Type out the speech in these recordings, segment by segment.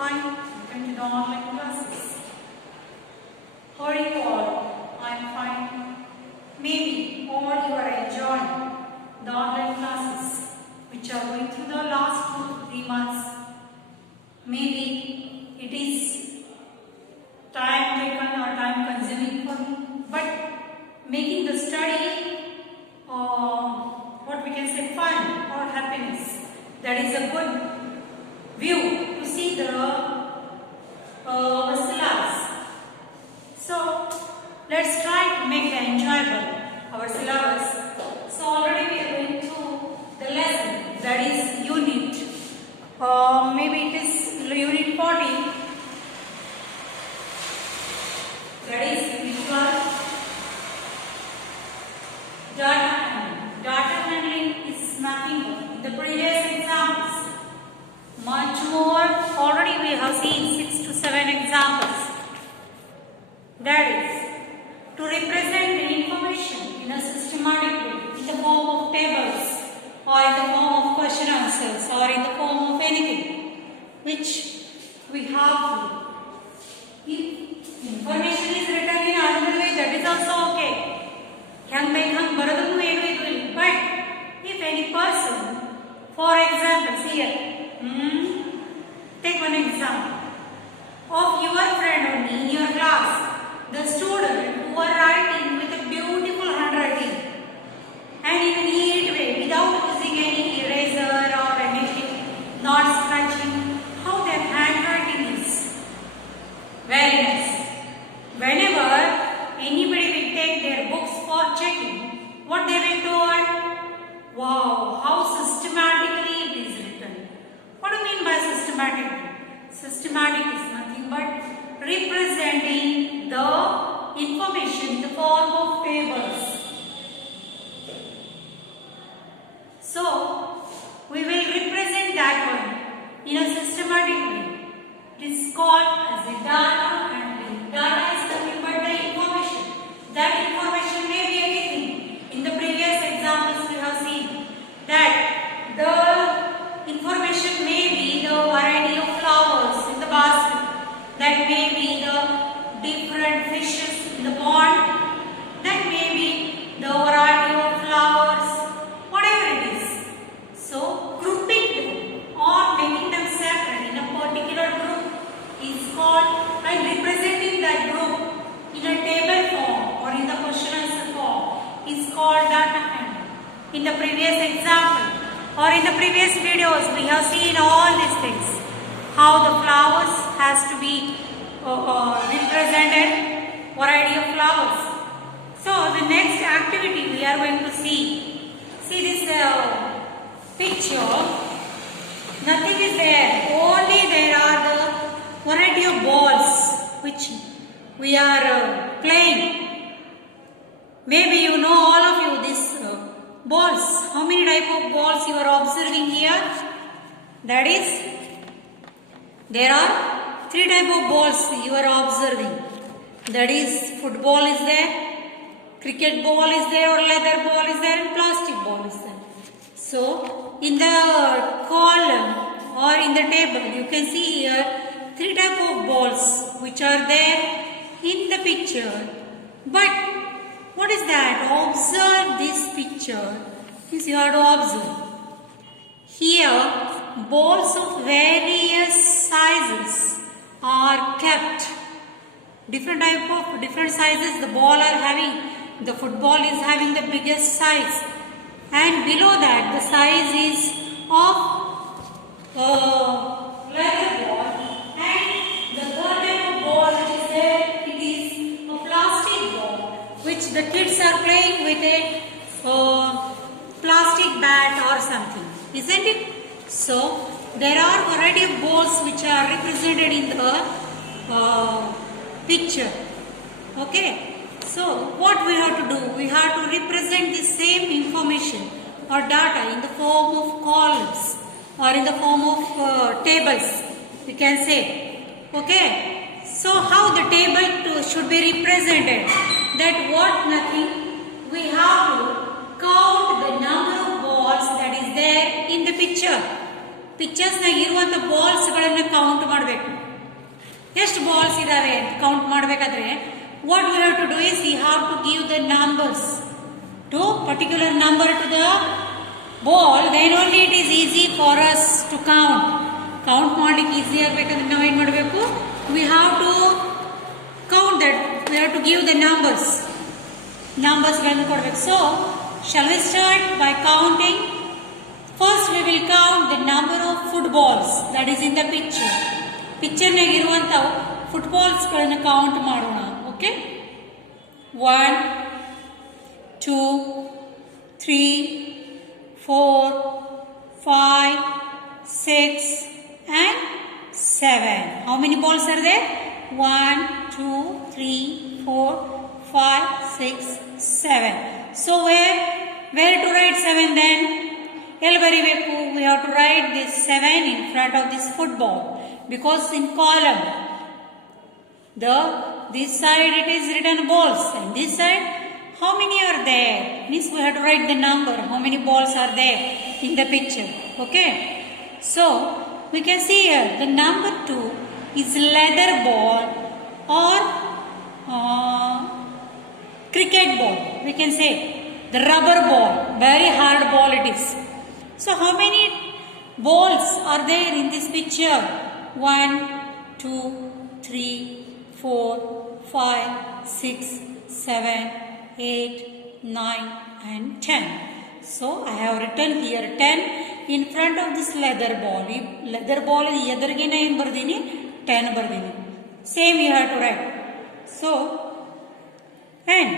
fine. Welcome to the online classes. How are you all? I am fine. Maybe all you are enjoying the online classes which are going through the last 2 to 3 months. Maybe it is time taken or time consuming for me, but making the study what we can say fun or happiness, that is a good view to see the syllabus. So let's try to make the enjoyable our syllabus. So already we are going through the lesson, that is unit. Maybe it is unit 14. That is unit 12. Data handling. Data handling is nothing but the previous examples. Much more. Already we have seen 6 to 7 examples. That is to represent the information in a systematic way, in the form of tables, or in the form of question answers, or in the form of anything which we have. If information is written in another way, that is also okay. But if any person, for example, here, take one example of your friend only in your class, the student who are writing with a beautiful handwriting and in a neat way without using any eraser or anything, not scratching, how their handwriting is. Very nice. Whenever anybody will take their books for checking, what they will do? Wow, how systematically it is written. What do you mean by systematic? Systematic is nothing but representing the information in the form of tables. So, we will represent that one in a systematic way. It is called as a data handling. Data is nothing but the information. That information may be anything. In the previous examples we have seen that the information may be the variety of flowers in the basket. That may be the different fishes in the pond. That may be the variety of flowers, whatever it is. So, grouping them or making them separate in a particular group is called, and representing that group in a table form or in the question answer form is called data handling. In the previous example or in the previous videos, we have seen all these things. How the flowers has to be represented, variety of flowers. So the next activity we are going to see. See this picture. Nothing is there. Only there are the variety of balls which we are playing. Maybe you know, all of you, this balls. How many type of balls you are observing here? That is, there are 3 type of balls you are observing. That is, football is there, cricket ball is there, or leather ball is there, and plastic ball is there. So, in the column or in the table, you can see here 3 type of balls which are there in the picture. But what is that? Observe this picture. Means you have to observe. Here, balls of various sizes are kept. Different type of different sizes the ball are having. The football is having the biggest size, and below that the size is of leather ball, and the third type of ball which is there, it is a plastic ball which the kids are playing with a plastic bat or something, isn't it? So there are variety of balls which are represented in the picture. Okay. So what we have to do? We have to represent the same information or data in the form of columns or in the form of tables, we can say. Okay. So how the table should be represented? That what nothing, we have to count the number of balls that is there in the picture. ಪಿಕ್ಚರ್ಸ್ನಾಗ ಇರುವಂಥ ಬಾಲ್ಸ್ಗಳನ್ನು count ಮಾಡಬೇಕು. ಎಷ್ಟು balls ಇದಾವೆ count ಮಾಡಬೇಕಾದ್ರೆ what we have to do is we have to give the numbers to particular number to the ball, then only it is easy for us to count ಮಾಡ್ಲಿಕ್ಕೆ easy ಆಗಬೇಕಂದ್ರೆ ನಾವು ಏನು ಮಾಡಬೇಕು, we have to count that, we have to give the ನಂಬರ್ಸ್ಗಳನ್ನು ಕೊಡಬೇಕು. So shall we start by counting. First we will count the number of footballs that is in the picture. ಪಿಕ್ಚರ್ನಾಗ ಇರುವಂಥ ಫುಟ್ಬಾಲ್ಸ್ಗಳನ್ನು count ಮಾಡೋಣ. Okay, 1 2 3 4 5 6 and 7. How many balls are there? 1 2 3 4 5 6 7. So where to write 7 then? ಎಲ್ಲಿ ಬರಿಬೇಕು? We have to write this 7 in front of this football because in column this side it is written balls and this side how many are there? Means we have to write the number, how many balls are there in the picture. Okay, so we can see here the number 2 is leather ball or cricket ball. We can say the rubber ball, very hard ball it is. So how many balls are there in this picture? 1 2 3 4 5 6 7 8 9 and 10. So I have written here 10 in front of this leather ball. If leather ball ಎದುರಿಗೇನೆ ಏನು ಬರ್ದೀನಿ? 10 ಬರ್ದೀನಿ. Same you have to write. So and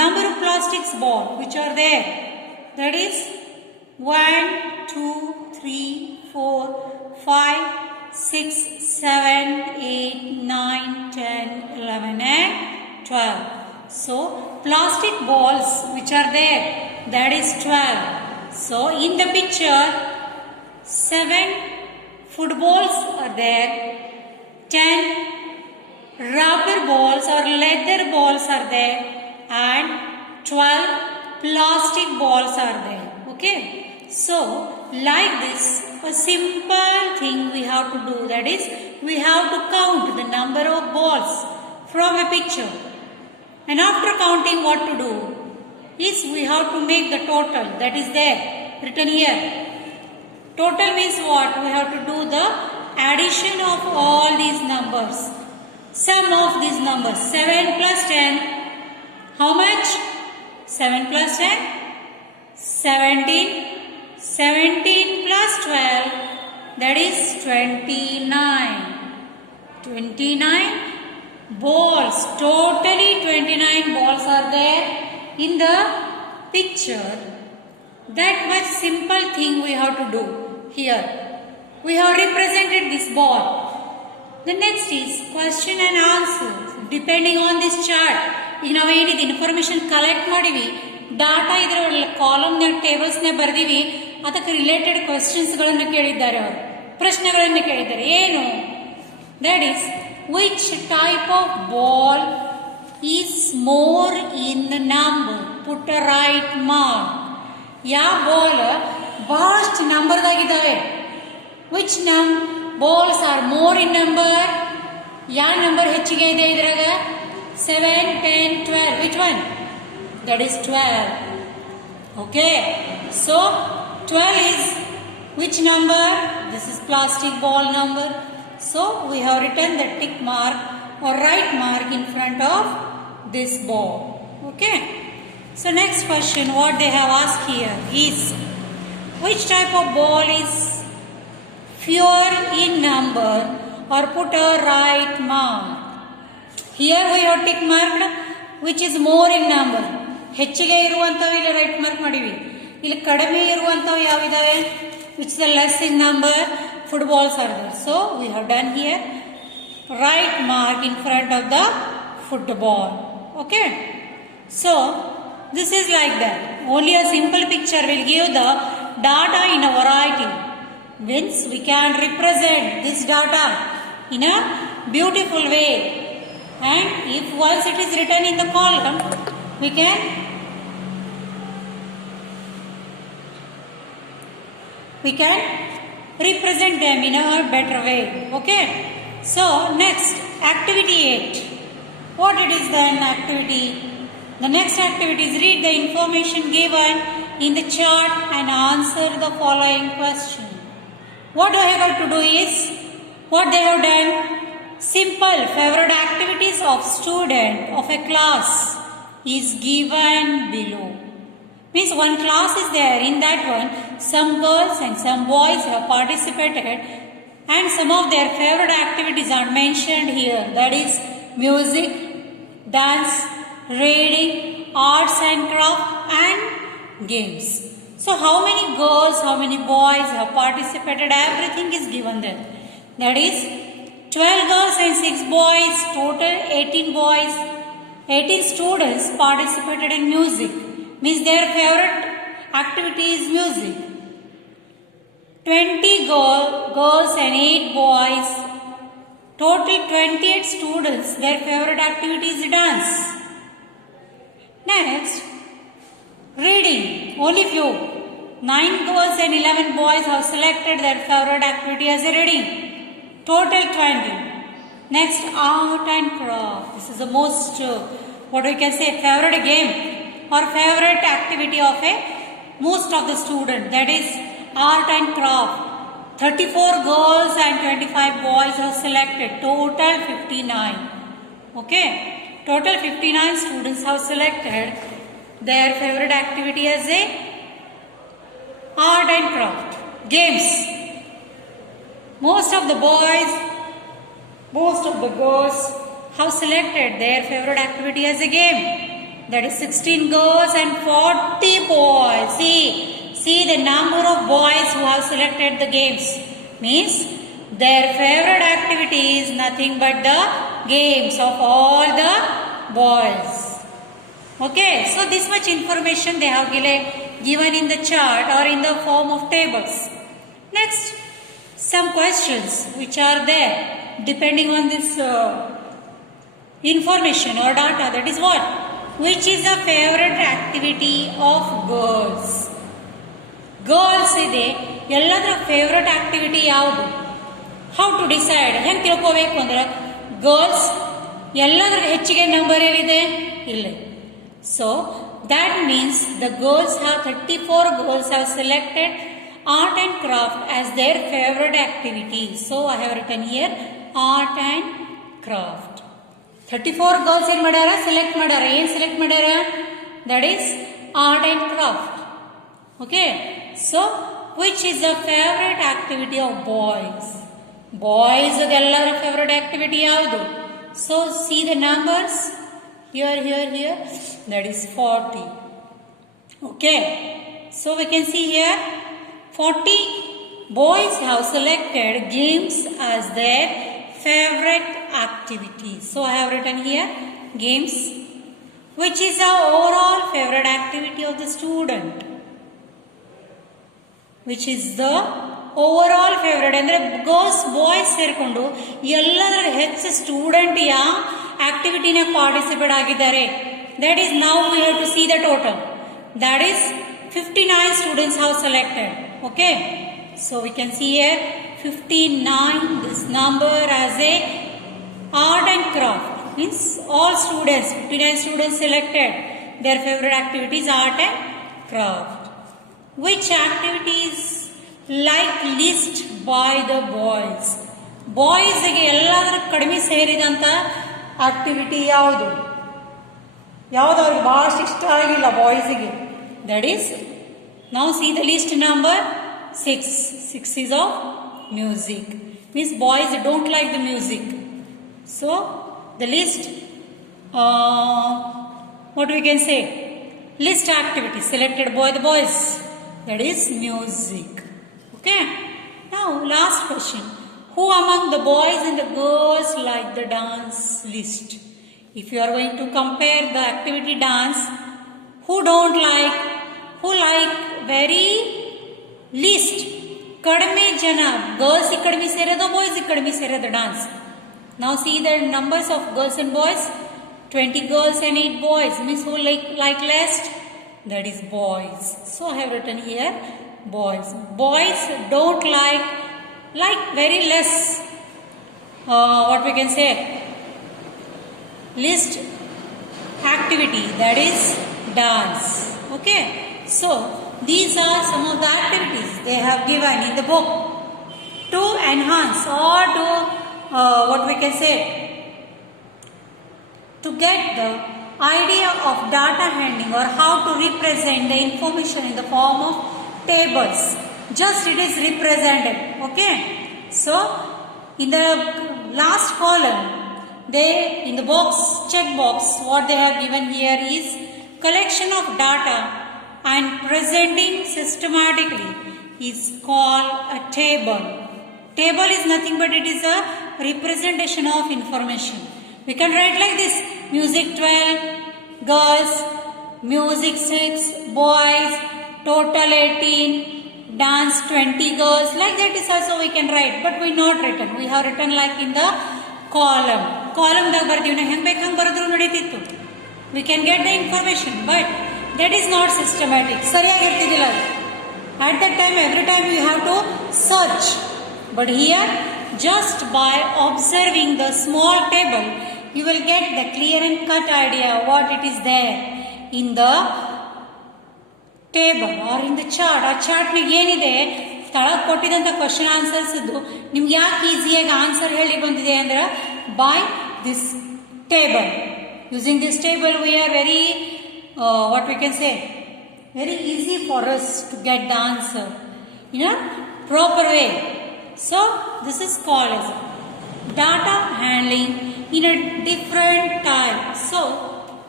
number of plastics ball which are there, that is 1 2 3 4 5 6 7 8 9 10 11 and 12. So plastic balls which are there, that is 12. So in the picture 7 footballs are there, 10 rubber balls or leather balls are there and 12 plastic balls are there. Okay, so like this a simple thing we have to do, that is we have to count the number of balls from a picture, and after counting what to do is we have to make the total that is there written here. Total means what? We have to do the addition of all these numbers, sum of these numbers. 7 plus 10, how much? 7 plus 10, 17. 17 plus 12, that is 29. 29 balls, totally 29 balls are there in the picture. That much simple thing we have to do here. We have represented this ball. The next is question and answer. Depending on this chart, ಈಗ ನಾವು ಏನಿದೆ information collect ಮಾಡಿವಿ, data ಇದರ ಕಾಲಮ್ನ ಟೇಬಲ್ಸ್ನ ಬರ್ದೀವಿ, ಅದಕ್ಕೆ related ಕ್ವೆಶ್ಚನ್ಸ್ಗಳನ್ನು ಕೇಳಿದ್ದಾರೆ, ಅವರು ಪ್ರಶ್ನೆಗಳನ್ನು ಕೇಳಿದ್ದಾರೆ. ಏನು? That is which type of ball is more in number, put a right mark. ಯಾವ ಬಾಲ್ ಬಹಳಷ್ಟು ನಂಬರ್ದಾಗಿದ್ದಾವೆ, which balls are more in number, ಯಾವ ನಂಬರ್ ಹೆಚ್ಚಿಗೆ ಇದೆ ಇದ್ರಾಗ? 7 10 12. Which one? that is 12. Okay, so 12 is which number? This is plastic ball number. So we have written the tick mark or right mark in front of this ball. Okay, so next question what they have asked here is which type of ball is fewer in number or put a right mark. Here we have tick marked which is more in number. ಹೆಚ್ಚಿಗೆ ಇರುವಂಥವು ಇಲ್ಲಿ right mark ಮಾಡಿವಿ. ಇಲ್ಲಿ ಕಡಿಮೆ ಇರುವಂಥವು ಯಾವಿದಾವೆ? Which the less in number, footballs are there. So we have done here right mark in front of the football. Okay, so this is like that. Only a simple picture will give the data in a variety. Means we can represent this data in a beautiful way, and if once it is written in the column we can represent them in a better way. Okay. So next, activity 8. What it is then activity? The next activity is read the information given in the chart and answer the following question. What I have got to do is, what they have done? Simple favorite activities of student of a class is given below. Means one class is there, in that one some girls and some boys have participated and some of their favorite activities are mentioned here. That is music, dance, reading, arts and craft and games. So how many girls, how many boys have participated, everything is given there. That is 12 girls and 6 boys, total 18 boys, 18 students participated in music. Means their favorite activity is music. 20 girls and 8 boys, total 28 students, their favorite activity is dance. Next, reading, only few. 9 girls and 11 boys have selected their favorite activity as a reading. Total 20. Next, art and craft. This is the most, what we can say, favorite game or favorite activity of most of the student. That is art and craft. 34 girls and 25 boys have selected. Total 59. Okay. Total 59 students have selected their favorite activity as a art and craft. Games. Most of the boys, most of the girls have selected their favorite activity as a game. That is 16 girls and 40 boys. See the number of boys who have selected the games. Means their favorite activity is nothing but the games of all the boys. Okay, so this much information they have given in the chart or in the form of tables. Next, some questions which are there depending on this information or data. That is what? Which is the favorite activity of girls? Girls ಇದೆ ಎಲ್ಲದರ favorite activity ಯಾವುದು? How to decide? ಹೆಂಗೆ ತಿಳ್ಕೋಬೇಕು ಅಂದ್ರೆ girls ಎಲ್ಲದರ ಹೆಚ್ಚಿಗೆ number ಏನಿದೆ? ಇಲ್ಲ. So that means the girls have 34 girls have selected art and craft as their favorite activity. So I have written here art and craft. 34 girls ಏನು ಮಾಡ್ಯಾರ? ಸೆಲೆಕ್ಟ್ ಮಾಡ್ಯಾರ. ಏನು ಸೆಲೆಕ್ಟ್ ಮಾಡ್ಯಾರ? That is art and craft. Okay. So which is the favorite activity of boys? Boys ಎಲ್ಲರ favorite activity ಯಾವುದು? So see the numbers. Here. That is 40. Okay. So we can see here 40 boys have selected games as their favorite activity. So I have written here games. Which is the overall favorite activity of the student? Which is the overall favorite? ಅಂದರೆ girls boys ಸೇರಿಕೊಂಡು ಎಲ್ಲದರ ಹೆಚ್ಚು student ಯಾವ ಆಕ್ಟಿವಿಟಿನ participate ಆಗಿದ್ದಾರೆ. That is now we have to see the total. That is 59 students have selected. Okay. So we can see here 59, this number as a art and craft. Means all students, 59 students selected their favorite activities art and craft. Which activities like list by the boys? Boys ಗೆ ಎಲ್ಲದರ ಕಡಿಮೆ ಸೇರಿದಂತ activity ಯಾವುದು? ಯಾವುದು ಅವ್ರಿಗೆ ಬಹಳಷ್ಟು ಇಷ್ಟ ಆಗಿಲ್ಲ ಬಾಯ್ಸ್ಗೆ? That is, now see the list number 6. 6 is of music. Means boys don't like the music. So the list, what we can say? List activities selected by the boys. That is music. Okay. Now last question. Who among the boys and the girls like the dance list? If you are going to compare the activity dance, who don't like? Who like very least? ಕಡಿಮೆ ಜನ girls ಕಡಿಮೆ ಸೇರೋದು, boys ಕಡಿಮೆ ಸೇರೋದು dance. Now see the numbers of girls and boys. 20 girls and 8 boys. Means who like less? That is boys. So I have written here boys. Boys don't like like very less, what we can say, least activity, that is dance. Okay, so these are some of the activities they have given in the book to enhance or to what we can say, to get the idea of data handling or how to represent the information in the form of tables. Just it is represented. Okay, so in the last column, they in the box, check box, what they have given here is collection of data and presenting systematically is called a table. Table is nothing but it is a representation of information. We can write like this: music 12, girls, music 6, boys, total 18, dance 20 girls. Like that is also we can write, but we not written. We have written like in the column. Column ದಾಗ ಬರ್ತೀವಿ ನಾವು ಹೆಂಗ್ ಬೇಕು ಹಂಗೆ ಬರೆದ್ರು ನಡೀತಿತ್ತು. We can get the information, but that is not systematic. ಸರಿಯಾಗಿರ್ತಿದ್ದಿಲ್ಲ ಅದು. At that time, every time you have to search. But here, just by observing the small table, you will get the clear and cut idea what it is there in the table or in the chart. ಆ ಚಾರ್ಟ್ನಾಗ ಏನಿದೆ ತಳಗೆ ಕೊಟ್ಟಿದಂಥ question answers ಇದ್ದು ನಿಮ್ಗೆ ಯಾಕೆ ಈಸಿಯಾಗಿ answer ಹೇಳಿ ಬಂದಿದೆ ಅಂದ್ರೆ by this table. Using this table, we are very what we can say, very easy for us to get the answer in a proper way. So this is called as data handling in a different type. So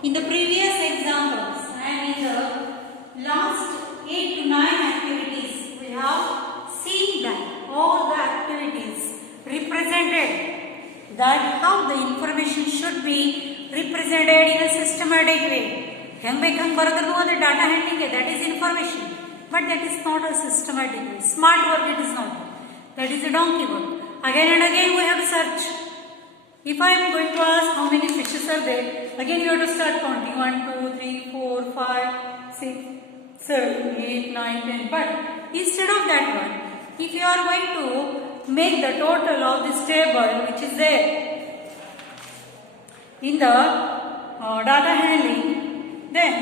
in the previous examples and in the last 8 to 9 activities, we have seen that all the activities represented that how the information should be represented in a systematic way. ಹೆಂಗ್ ಬೇಕು ಹಂಗೆ ಬರೋದ್ರೂ ಒಂದು data handling, that is information, but that is not a systematic way. Smart work it is not. That is a donkey work. Again and again we have to search. If I am going to ask how many fishes are there, again you have to start counting 1, 2, 3, 4, 5, 6, 7, 8, 9, 10. But instead of that one, if you are going to make the total of this table which is there in the data handling, then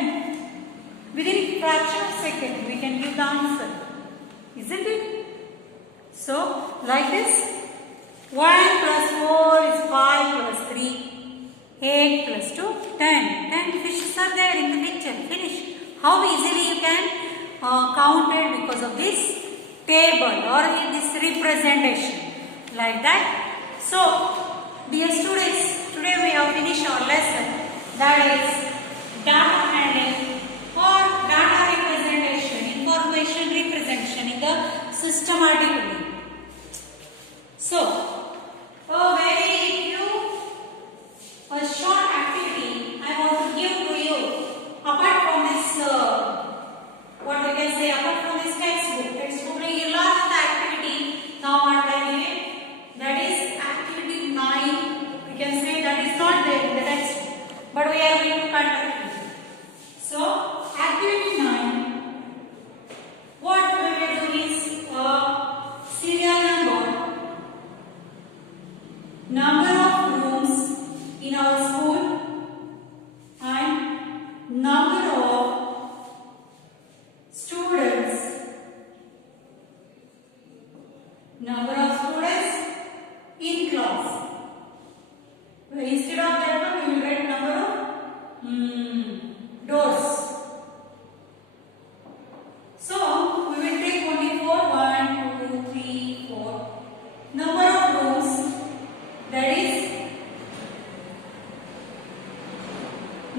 within fraction of second we can give the answer, isn't it? So like this, 1 plus 4 is 5 plus 3, 8 plus 2, 10. 10 fishes are there in the picture. Finish. How easily you can count it because of this table or this representation, like that. So dear students, today we have finished our lesson, that is data handling or data representation, information representation in the systematic way. So a short activity I want to give to you apart from this what we can say, apart from this textbook you learn the activity now what I give, that is activity 9. We can say that is not there in the textbook, but we are going to conduct it. So activity 9, what we will do is serial number of rooms in our school and number of students in class. Instead of that one, we will write number of doors. So we will take only 4, 1, 2, 3, 4. Number of rooms, that is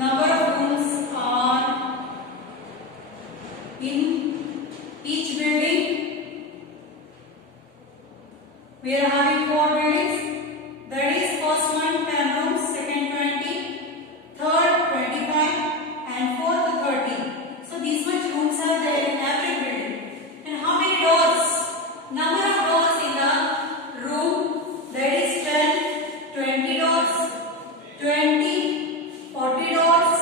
number of rooms are in each building. We are having 4 buildings, that is first one 10 rooms, second 20, third 25 and fourth 30. So these much rooms are there in every building. And how many doors? Number of doors in the room, that is 10, 20 doors, 20, 40 doors,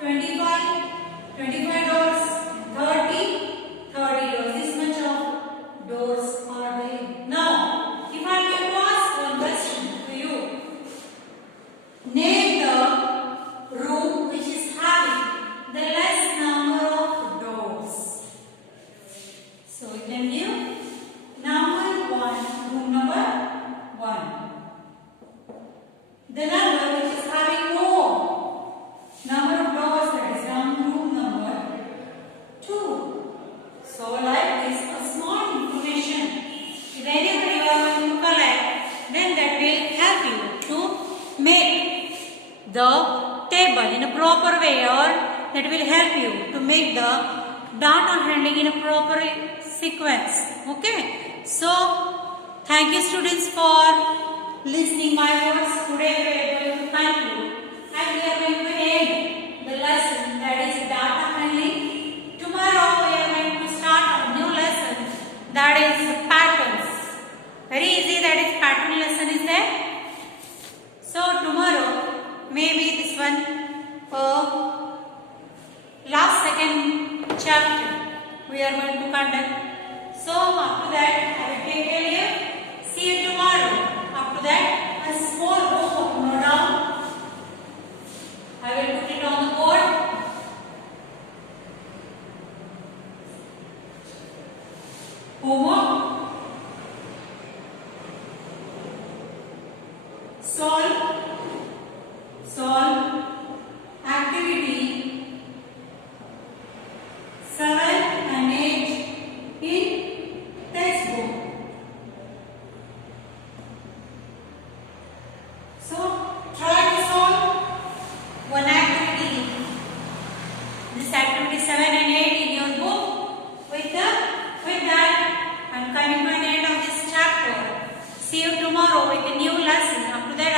25, 25 doors, 30, 30 doors. This much of doors are there. Now room number 1. The number which is having more number of doors, that is room number 2. So like this, a small information, if anybody you are going to collect, then that will help you to make the table in a proper way, or that will help you to make the data handling in a proper sequence. Okay. So, thank you students for listening my words. Today we are going to conclude and we are going to end the lesson, that is data handling. Tomorrow we are going to start a new lesson, that is patterns. Very easy, that is pattern lesson is there. So tomorrow maybe this one last second chapter we are going to conduct. So up to that I will take a leave. See you tomorrow. Up to that, a small homework note down. I will put it on the board. Homework. Solve activity 7 and 8 in textbook. So try to solve one activity, this activity 7 and 8 in your book. With that, I am coming to an end of this chapter. See you tomorrow with a new lesson. Up to that,